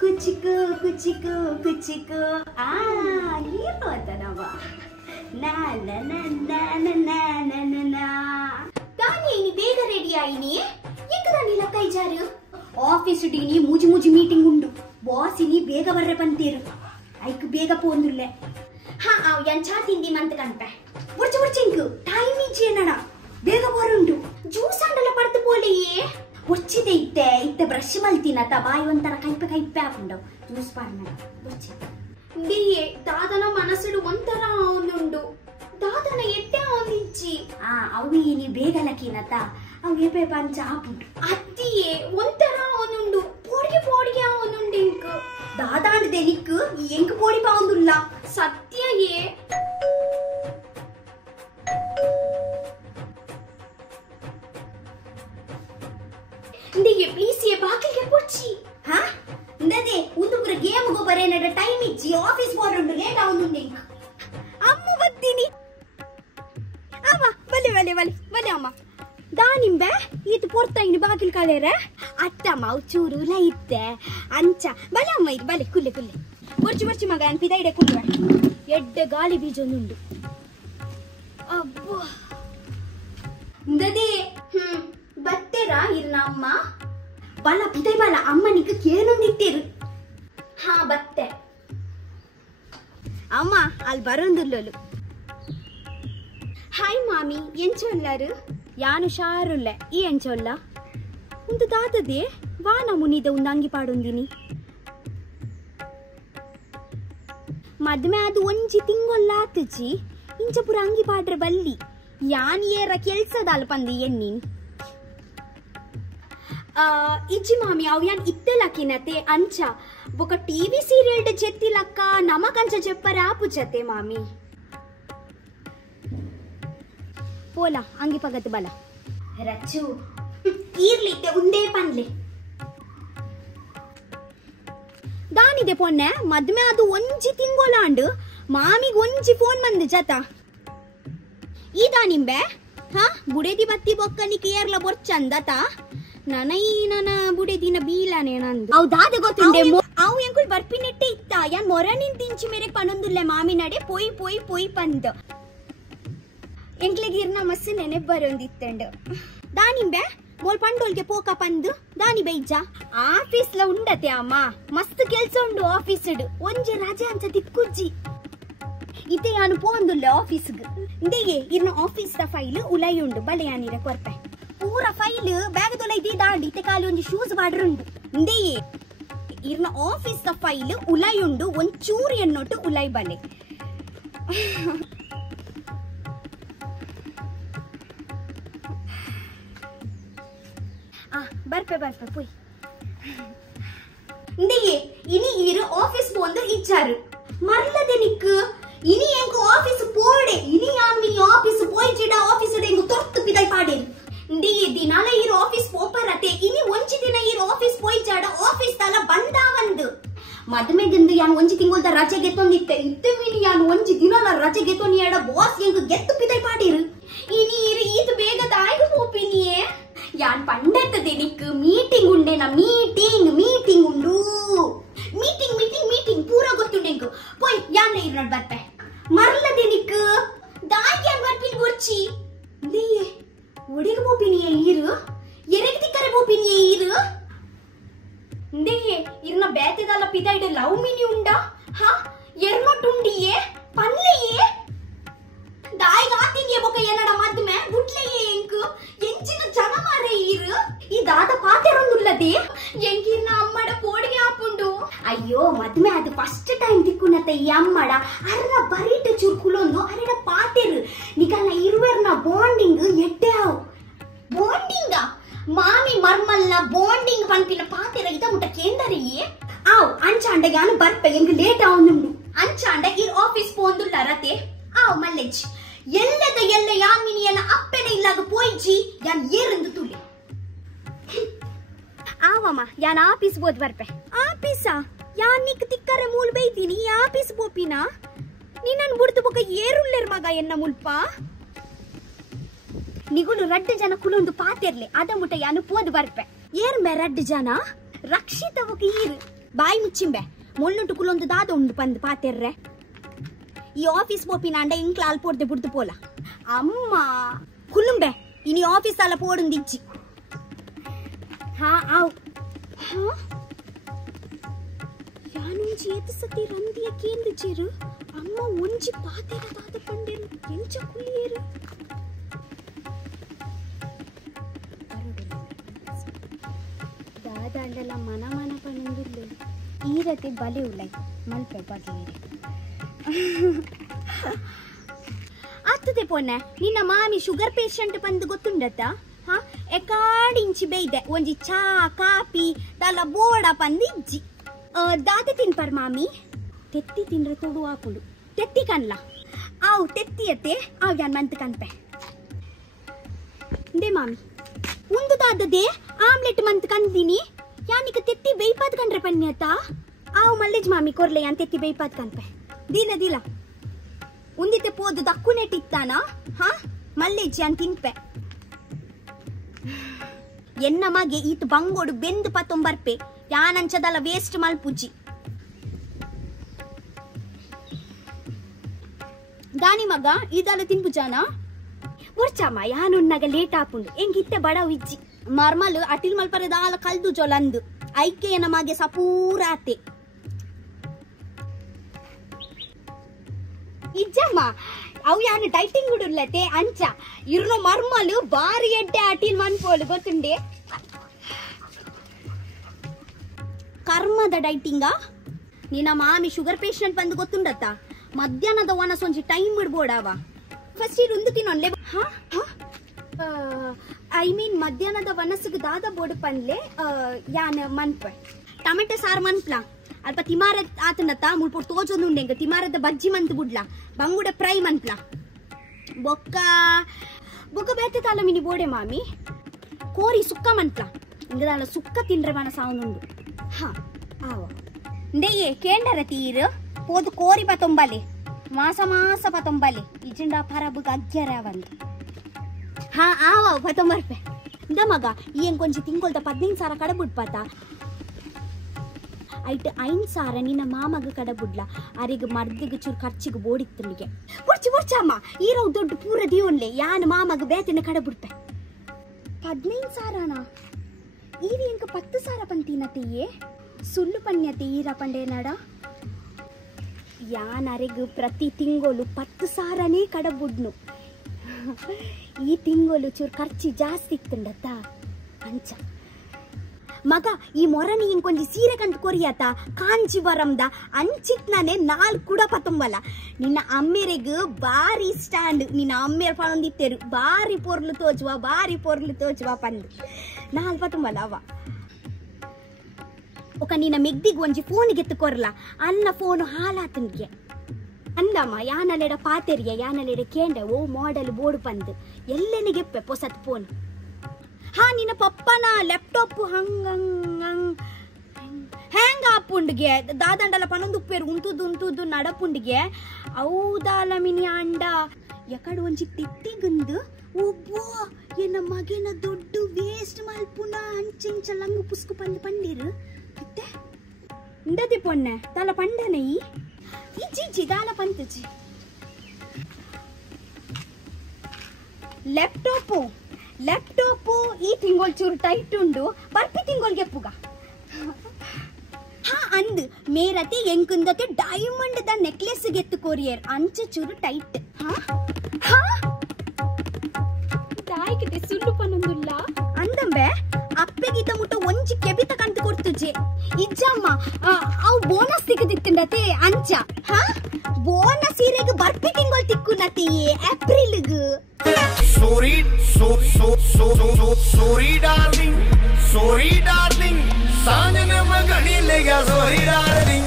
ಕುಚಿಕು ಕುಚಿಕು ಕುಚಿಕು hero ಅಂತನವ ತಾನೇನಿ ಬೇಗ ready ಆಯಿನಿ ಎಂಕದಾನಿಲ್ಲ ಕೈಜಾರು office ಡಿನಿ ಮುಜಿ ಮುಜಿ meeting ಉಂಡು ಬಾಸಿನಿ ಬೇಗ ಬರ್ರೆ ಬಂತೀರು ಐಕ್ ಬೇಗ ಪೋಂದುಲ್ಲೆ ಹಾ ಅವ್ ಎಂಚಾ ತಿಂದಿ ಮಂತ್ ಕಂಪೆ ಬುರ್ಚ ಬುರ್ಚಿಂಕು ಟೈಮ್ ಇಜ್ಜಿ ಏನಡ ಬೇಗ ಬರುಂಡು ಜ್ಯೂಸ್ ಅಂಡಲ ಪಡ್ದು ಪೋಲೆಯೇ ಒಚ್ಚಿದೆ ಇತ್ತೆ ಬ್ರಷ್ ಮಲ್ತಿನತ ಬಾಯಿ ಒಂಥರ ಕೈಪೆ ಕೈಪೆ ಹಾಕೊಂಡವು ಜ್ಯೂಸ್ ಪಾರ್ನ ದಿಯೆ ದಾದನ ಮನಸ್ಸುಡು ಒಂಥರ ಅವನುಂಡು ದಾದನ ಎಟ್ಟೆ ಅವನಿಜ್ಜಿ ಅವು ನೀ ಬೇಗ ಲಕಿನತ ಅವು ಎಪೆ ಪಂಚ ಹಾಪುಂಡು ಅತ್ತಿಯೇ ಒಂಥರ ಅವನುಂಡು ಪೋಡಿಗೆ ಪೋಡಿಗೆ ಅವನುಂಡು ಇಂಕ್ ದಾದಾಂಡದೆ ನಿಕ್ಕು ಎಂಕ್ ಪೋಡಿ ಪಾವುಂದುಲ್ಲ ಸತ್ಯಯೇ ndiye please ye baakilge pochi ha ndade undupura game go barenada time ichi office borundo late avundu ammu battini amma bale amma danimbe itu porta ini baakil kalere atta mauchuru laitte ancha bale amma idu bale kulle borchi maga an pidaide kulluwa edde gaali beejondundu abba ndade ಬತ್ತೆರಾ ಇರ್ನ ಅಮ್ಮ ಬಲ ಪಿದೈ ಬಲ ಅಮ್ಮ ನಿಕ ಕೇನೊಂದಿಟ್ಟಿರು ಹಾ ಬತ್ತೆ ಅಮ್ಮ ಅಲ್ಲಿ ಬರೊಂದುಲ್ಲೊಲು hi ಮಾಮಿ ಎಂಚೊಲ್ಲಾರು ಯಾನು ಶಾರುಲ್ಲೆ ಈ ಎಂಚೊಲ್ಲ ಒಂದು ದಾದದೆ ವಾನ ಮುನಿದ ಒಂದು ಅಂಗಿ ಪಾಡೊಂದಿನಿ ಮದ್ಮೆ ಅದು ಒಂಜಿ ತಿಂಗೊಲ್ಲಾತಜಿ ಇಂಚ ಪುರ ಅಂಗಿ ಪಾಡ್ರೆ ಬಲ್ಲಿ ಯಾನ್ ಏರ ಕೆಲ್ಸದಲ್ ಪಂದಿ ಎನ್ನಿನ್ ಇಜ್ಜಿ ಮಾಮಿ ಅವ್ಯಾನ್ ಇತ್ತಲಕಿನತೆ ಅಂಚ ఒక టీవీ సీరియల్ చెత్తి లక్క నమకంచ చెప్పరా పుచ్చతే మామి పోలా అంగి పగతి బల రచ్చు ఈర్లితే ఉండే పన్లే దానిದೆ ಪೊನ್ನೆ ಮದ್ಮೆ ಅದು ಒಂಜಿ ತಿಂಗೋಲಾಂಡು ಮಾಮಿಗೆ ಒಂಜಿ ಫೋನ್ ಬಂದು ಜತ ಈ ದಾನಿಂಬೆ ಹಾ ಬುಡೆದಿ ಬತ್ತಿ ಬೊಕ್ಕನಿ ಕೇರ್ಲ ಬೊರ್ಚಂದತ ನನ್ನ ಬುಡೆ ದಿನ ಬೀಲಾನೆ ನಂದು ಅವ್ ದಾದ ಗೊತ್ತುಂಡೆ ಅವ್ ಎಂಕುಲ್ ಬರ್ಪಿನೆಟ್ಟೆ ಇತ್ತ ಯಾನ್ ಮೊರನಿನ್ ತಿಂಚಿ ಮೇರೆ ಪನೊಂದುಲ್ಲೆ ಮಾಮಿ ನಡೆ ಪೊಯ್ ಪಂದ್ ಎಂಕ್ಲೆಗೆ ಇರ್ನ ಮಸ್ಸು ನೆನೆಪ್ ಬರೊಂದಿತ್ತಂಡು ದಾನಿಂಬೆ ಮೋಲ್ ಪಂಡೋಲ್ಗೆ ಪೋಕ ಪಂದು ದಾನಿ ಬೈಜ ಆಫೀಸ್ ಲ ಉಂಡತೆ ಅಮ್ಮ ಮಸ್ತ್ ಕೆಲ್ಸ ಉಂಡು ಆಫೀಸ್ ಒಂಜೆ ರಜೆ ಅಂಚ ತಿಕ್ಕುಜ್ಜಿ ಇತ್ತೆ ಯಾನು ಪೋಂದುಲ್ಲೆ ಆಫೀಸ್ಗ್ ಇಂದೆಗೆ ಇರ್ನ ಆಫೀಸ್ ದ ಫೈಲ್ ಉಲೈ ಉಂಡು ಬಲೆ ಯಾನಿರೆ ಕೊರ್ಪೆ पूरा फाइल बैग तो लई दी दांडी ते काली ಒಂಜಿ ಶೂಸ್ ಬಾಡ್ರುಂಡು ಇಂದೆಯೇ ಇರ್ನ ಆಫೀಸ್ ದ ಫೈಲ್ ಉಲೈ ಉಂಡು ಒಂಚೂರು ಎನ್ನೊಟ್ಟು ಉಲೈ ಬಲೆ ಬರ್ಪೆ ಪೋಯ್ ಇಂದೆಯೇ ಇನಿ ಇರು ಆಫೀಸ್ ಪೋಂದು ಇಚ್ಚಾರು ಮರ್ಲದೆ ನಿಕ್ಕು ಇನಿ ಎಂಕು ಆಫೀಸ್ ಪೋಡೆ ಇನಿ ಯಾಮಿನಿ ಆಫೀಸ್ ಪೋಯ್ಚಿಡ ಆಫೀಸ್ ಎಂಕು ತೊರ್ತು ಪಿದೈ ಪಾಡೆ ndiye dinala ir office poparate ini onji dina ir office poi jada office tala bandavandu madme gindu yan onji tingolda raje gettonditte itte mini yan onji dinala raje gettoni eda boss yengu gettu pidai paadiru ini ir idu bega daidu popiniye yan pandetta denikku meeting unde na meeting undu meeting pura gottundengu poi yan irnad batte marla denikku daikyan working gorchi ndiye ಒಡಿಗೆ ಬೋಪಿನಿಯೇ ಈರು ಎರೆಗೆ ತಿಕ್ಕರೆ ಬೋಪಿನಿಯೇ ಈರು ಇಂದೆಯೇ ಇರ್ನ ಬೇತೆದಲ್ಲ ಪಿದೈಡೆ love mini ಉಂಡಾ ಹಾ ಎರ್ನೊಟ್ಟು ಉಂಡಿಯೇ ಪನ್ಲೆಯೇ ದಾಯಿಗ ಆತಿನಿಯೇ ಬೊಕ ಏನಡ ಮದ್ಮೆ ಬುಟ್ಲೆಯೇ ಎಂಕು ಎಂಚಿನ ಜನ ಮಾರೆ ಈರು ಈ ದಾದ ಪಾತೆರೊಂದುಲ್ಲದೆ ಎಂಕಿರ್ನ ಅಮ್ಮಡ ಪೋಡಿಗೆ ಆಪುಂಡು ಅಯ್ಯೋ ಮದ್ಮೆ ಅದು ಫಸ್ಟ್ ಟೈಮ್ ತಿಕ್ಕುನತೆ ಈ ಅಮ್ಮಡ ಅರ್ನ ಬರೀಟ ಚುರ್ಕುಲೊಂದು ಅರೆಡ ಪಾತೆರು ನಿಗಲ್ಲ ಇರುವೆರ್ನ ಬಾಂಡಿಂಗ್ ಎಡ್ಡೆ ಆವು ಬಾಂಡಿಂಗ ಮಾಮಿ ಮರ್ಮಲ್ನ ಬಾಂಡಿಂಗ್ ಪನ್ಪಿನ ಪಾತೆರ ಇದ ಮುಟ್ಟ ಕೇಂದರಿಯೇ ಆವ್ ಅಂಚಾಂಡ ಯಾನು ಬರ್ಪೆ ಎಂಗ್ ಲೇಟ್ ಆವುನುಂಡು ಅಂಚಾಂಡ ಈ ಆಫೀಸ್ ಪೋಂದುಲ್ಲ ರತೆ ಆವ್ ಮಲ್ಲೆಜ್ ಎಲ್ಲ ಯಾಮಿನಿಯನ ಅಪ್ಪೆನ ಇಲ್ಲಾಗ ಪೋಯ್ಜಿ ಯಾನ್ ಏರಂದು ತುಳಿ ಆವಮ್ಮ ಯಾನ್ ಆಫೀಸ್ ಬೋದ್ ಬರ್ಪೆ ಆಫೀಸಾ ಯಾನ್ ನಿಕ್ ತಿಕ್ಕರೆ ಮೂಲ್ ಬೈತೀನಿ ಆಫೀಸ್ ಬೋಪಿನ ನೀನನ್ ಬುಡ್ದು ಬೊಕ ಏರುಲ್ಲೆರ್ ಮಗ ಎನ್ನ ಮುಲ್ಪ ನಿಗುಲು ರಡ್ಡು ಜನ ಕುಲೊಂದು ಪಾತೆರ್ಲೆ ಅದ ಮುಟ್ಟ ಯಾನು ಪೋದ್ ಬರ್ಪೆ ಏರ್ ಮೆ ರಡ್ಡು ಜನ ರಕ್ಷಿತ ಬೊಕ ಈರು ಬಾಯಿ ಮುಚ್ಚಿಂಬೆ ಮೊಳ್ಳುಂಟು ಕುಲೊಂದು ದಾದ ಉಂಡು ಪಂದು ಪಾತೆರ್ರೆ ಈ ಆಫೀಸ್ ಪೋಪಿನಾಂಡ ಇಂಕ್ಲ ಅಲ್ಪೋರ್ದೆ ಬುಡ್ದು ಪೋಲ ಅಮ್ಮ ಕುಲ್ಲುಂಬೆ ಇನಿ ಆಫೀಸ್ ಅಲ್ಲ ಪೋಡುಂದಿಜ್ಜಿ ಹಾ ಆವ್ ಯಾನುಂಜಿ ಎತ್ತು ಸತಿ ರಂದಿಯ ಕೇಂದ್ರಜೇರು ಅಮ್ಮ ಒಂಜಿ ಪಾತೆರ ದಾದ ಪಂಡೇರು ಎಂಚ ಕುಲಿಯೇರು ದಾದಾಂಡಲ ಮನ ಮನ ಪಣಂದಿಲ್ಲ ಈ ರತಿ ಬಲೆ ಉಳ್ಳೈ ಮಲ್ಪೆ ಬಗೆಯರೆ ಆಗ್ತದೆ ಪೊನ್ನೆ ನಿನ್ನ ಮಾಮಿ ಶುಗರ್ ಪೇಷಂಟ್ ಬಂದು ಗೊತ್ತುಂಡತ್ತ ಹಾ ಎಕಾಡಿಂಚಿ ಬೇಯ್ದೆ ಒಂಜಿ ಚಾ ಕಾಪಿ ತಲ ಬೋಡ ಪಂದು ಇಜ್ಜಿ ದಾದ ತಿನ್ಪರ್ ಮಾಮಿ ತೆತ್ತಿ ತಿನ್ರೆ ತೊಡು ಹಾಕುಡು ತೆತ್ತಿ ಕನ್ಲ ಅವು ತೆತ್ತಿಯತ್ತೆ ಅವ್ ಯಾನ್ ಮಂತ್ ಕನ್ಪೆ ದೇ ಮಾಮಿ ಒಂದು ದಾದದೆ ಆಮ್ಲೆಟ್ ಮಂತ್ ಕಂದಿನಿ ಯಾನಿಕ ತೆತ್ತಿ ಬೇಯ್ಪಾದ್ ಕಂಡ್ರೆ ಪನ್ಯತ ಆವ್ ಮಲ್ಲೇಜ್ ಮಾಮಿ ಕೊರ್ಲೆ ಯಾನ್ ತೆತ್ತಿ ಬೇಯ್ಪಾದ್ ಕನ್ಪೆ ದಿಲ ದಿಲ ಉಂದಿತೆ ಪೋದು ದಕ್ಕುನೆಟ್ಟಿತ್ತಾನ ಹಾ ಮಲ್ಲೇಜ್ ಯಾನ್ ತಿನ್ಪೆ ಎನ್ನ ಮಗೆ ಈತ್ ಬಂಗೋಡು ಬೆಂದು ಪತ್ತೊಂಬರ್ಪೆ ಯಾನಂಚದಲ್ಲ ವೇಸ್ಟ್ ಮಲ್ಪುಜಿ ದಾನಿ ಮಗ ಇದಲ್ಲ ತಿನ್ಪುಜಾನ ಒರ್ಚಮ್ಮ ಯಾನುನ್ನಗ ಲೇಟ್ ಆಪುಂಡು ಎಂಗಿತ್ತೆ ಬಡ ವಿಜ್ಜಿ ಮರ್ಮಲ್ ಅಟಿಲ್ ಮಲ್ಪರೆ ದಾಲ ಕಲ್ದು ಜೊಲಂದು ಐಕ್ಯನ ಮಗೆ ಸಪೂರಾತೆ ಇಜ್ಜಮ್ಮ ಅವು ಯಾನು ಡೈಟಿಂಗ್ ಉಡುಲ್ಲತೆ ಅಂಚ ಇರ್ನೋ ಮರ್ಮಲು ಬಾರಿ ಎಡ್ಡೆ ಅಟಿಲ್ ಮನ್ಪೋಲು ಗೊತ್ತುಂಡೆ ಕರ್ಮದ ಡೈಟಿಂಗ ನಿನ್ನ ಮಾಮಿ ಶುಗರ್ ಪೇಷಂಟ್ ಬಂದು ಗೊತ್ತುಂಡತ್ತ ಮಧ್ಯಾಹ್ನದ ಒನಸೊಂಜಿ ಟೈಮ್ ಇಡ್ಬೋಡವ ಫಸ್ಟ್ ಇದು ಒಂದು ತಿನ್ನೊನ್ಲೆ ಐ ಮೀನ್ ಮಧ್ಯಾಹ್ನದ ವನಸ್ಸಿಗೆ ದಾದ ಬೋಡು ಪನ್ಲೆ ಯಾನ್ ಮನ್ಪೆ ಟೊಮೆಟೊ ಸಾರು ಮನ್ಪ್ಲ ಅಲ್ಪ ತಿಮಾರ ಆತನತ್ತ ಮುಳ್ಪೋಡ್ ತೋಜೊಂದು ಉಂಡೆಂಗ ತಿಮಾರದ ಬಜ್ಜಿ ಮಂತ್ ಬುಡ್ಲ ಬಂಗುಡ ಫ್ರೈ ಮನ್ಪ್ಲ ಬೊಕ್ಕ ಬೊಕ್ಕ ಬೇತೆ ತಾಲ ಮಿನಿ ಬೋಡೆ ಮಾಮಿ ಕೋರಿ ಸುಕ್ಕ ಮನ್ಪ್ಲ ಇಂಗದಾಲ ಸುಕ್ಕ ತಿನ್ರೆ ಮನ ಸಾವನುಂಡು ಹಾ ಆವ ಂಡೆಯೇ ಕೇಂಡರ ತೀರು ಪೋದು ಕೋರಿ ಪತೊಂಬಲೆ ಮಾಸ ಮಾಸ ಪತೊಂಬಲೆ ಇಜಿಂಡ ಪರಬುಗ ಅಗ್ಗ್ಯರ ಒಂದು ಹಾ ಆವ ಪತೊಂಬರ್ಪೆ ಇಂದ ಮಗ ಏನ್ ಕೊಂಚ ತಿಂಗೊಳ್ದ 15,000 ಕಡೆ ಬಿಡ್ಪಾತ ಐಟ್ 5,000 ನಿನ್ನ ಮಾಮಗ ಕಡೆ ಬಿಡ್ಲ ಅರಿಗೆ ಮರ್ದಿಗೆ ಚೂರು ಖರ್ಚಿಗೆ ಬೋಡಿತ್ತನಿಗೆ ಬುರ್ಚಮ್ಮ ಈರೋ ದೊಡ್ಡ ಪೂರ ದೀವನ್ಲೆ ಯಾನ್ ಮಾಮಗ ಬೇತಿನ ಕಡೆ ಬಿಡ್ಪೆ 15,000ನಾ ಈವಿ ಎಂಕ 10,000 ಪಂತೀನತೆಯೇ ಸುಳ್ಳು ಪನ್ಯತೆ ಈರ ಪಂಡೇನಾಡ ಯಾನರೆಗು ಪ್ರತಿ ತಿಂಗಳು 10,000ನೇ ಕಡಬುಡ್ನು ಈ ತಿಂಗಳು ಚೂರು ಖರ್ಚು ಜಾಸ್ತಿ ಇತ್ತುಂಡತ್ತ ಅಂಚ ಮಗ ಈ ಮೊರನಿ ಇಂಕೊಂಜಿ ಸೀರೆ ಕಂಡು ಕೊರಿಯಾತ ಕಾಂಜೀವರಂದ ಅಂಚಿಟ್ನಾನೆ 4 ಕೂಡ ಪತೊಂಬಲ ನಿನ್ನ ಅಮ್ಮೆರೆಗು ಬಾರಿ ಸ್ಟ್ಯಾಂಡ್ ನಿನ್ನ ಅಮ್ಮೆರ್ ಪಣೊಂದಿತ್ತೇರು ಬಾರಿ ಪೊರ್ಲು ತೋಜುವ ಪಂದು 4 ಪತೊಂಬಲ ಅವ ఒక ನಿನ್ನ ಮೆಗ್ದಿಗೆ ಒಂಜಿ ಫೋನಿಗೆ ಎತ್ತುಕೊರ್ಲ ಅನ್ನ ಫೋನು ಹಾಲಾತನಿಗೆ ಅಂದಮ್ಮ ಯಾನಲೆಡ ಪಾತೆರಿಯ ಯಾನಲೆಡ ಕೇಂಡ ಓ ಮಾಡೆಲ್ ಬೋರ್ಡ್ ಪಂದು ಎಲ್ಲೆನಿಗೆಪ್ಪೆ ಪೊಸತ್ ಫೋನ್ ಹಾ ನಿನ್ನ ಪಪ್ಪನ ಲ್ಯಾಪ್ಟಾಪ್ ಹ್ಯಾಂಗ್ ಆಪುಂಡಿಗೆ ದಾದಂಡಲ ಪನೊಂದುಪ್ಪೇರು ಉಂಟುದು ನಡಪುಂಡಿಗೆ ಔದಾಲ ಮಿನಿ ಅಂಡ ಎಕಡೆ ಒಂಜಿ ತಿತ್ತಿಗಂದು ಒಬ್ಬೋ ಎನ್ನ ಮಗನ ದೊಡ್ಡ ವೇಸ್ಟ್ ಮಲ್ಪುನ ಅಂಚೆಂಚ ಲಂಗು ಪುಸ್ಕು ಪಂಡಿರು ಇತ್ತೆ ಇಂದತಿ ಪೊನ್ನೆ ತಾಲ ಪಂಡನೆ ಇಜ್ಜಿ ದಾಲ ಪಂತಜಿ ಲ್ಯಾಪ್ಟಾಪು ಈ ತಿಂಗಳು ಚೂರು ಟೈಟ್ ಉಂಡು ಬರ್ಪಿ ತಿಂಗಳಿಗೆ ಪುಗ ಹಾ ಅಂದ್ ಮೇರತೆ ಎಂಕುಂದತೆ ಡೈಮಂಡ್ ದ ನೆಕ್ಲೆಸ್ ಗೆತ್ತು ಕೊರಿಯರ್ ಅಂಚ ಚೂರು ಟೈಟ್ ಹಾ ದಾಯಿಗೆ ಸುಳ್ಳು ಪನೊಂದುಲ್ಲ ಅಂದಂಬೆ ಅಪ್ಪೆಗಿತ ಮುಟ್ಟ ಒಂಜಿ ಕೆಬಿತ ಕಂತು ಕೊಡ್ತುಜೆ ಇಜ್ಜಮ್ಮ ಅವು ಬೋನಸ್ ಸಿಗದಿತ್ತಂಡತೆ ಅಂಚ ಹಾ ಬೋನಸ್ ಸೀರೆಗೆ ಬರ್ಪಿ ತಿಂಗಳು ತಿಕ್ಕುನತೆ ಏಪ್ರಿಲ್ಗ್ sorry darling ಸಾಂಜನ ಮಗಣಿಲೆಗ sorry darling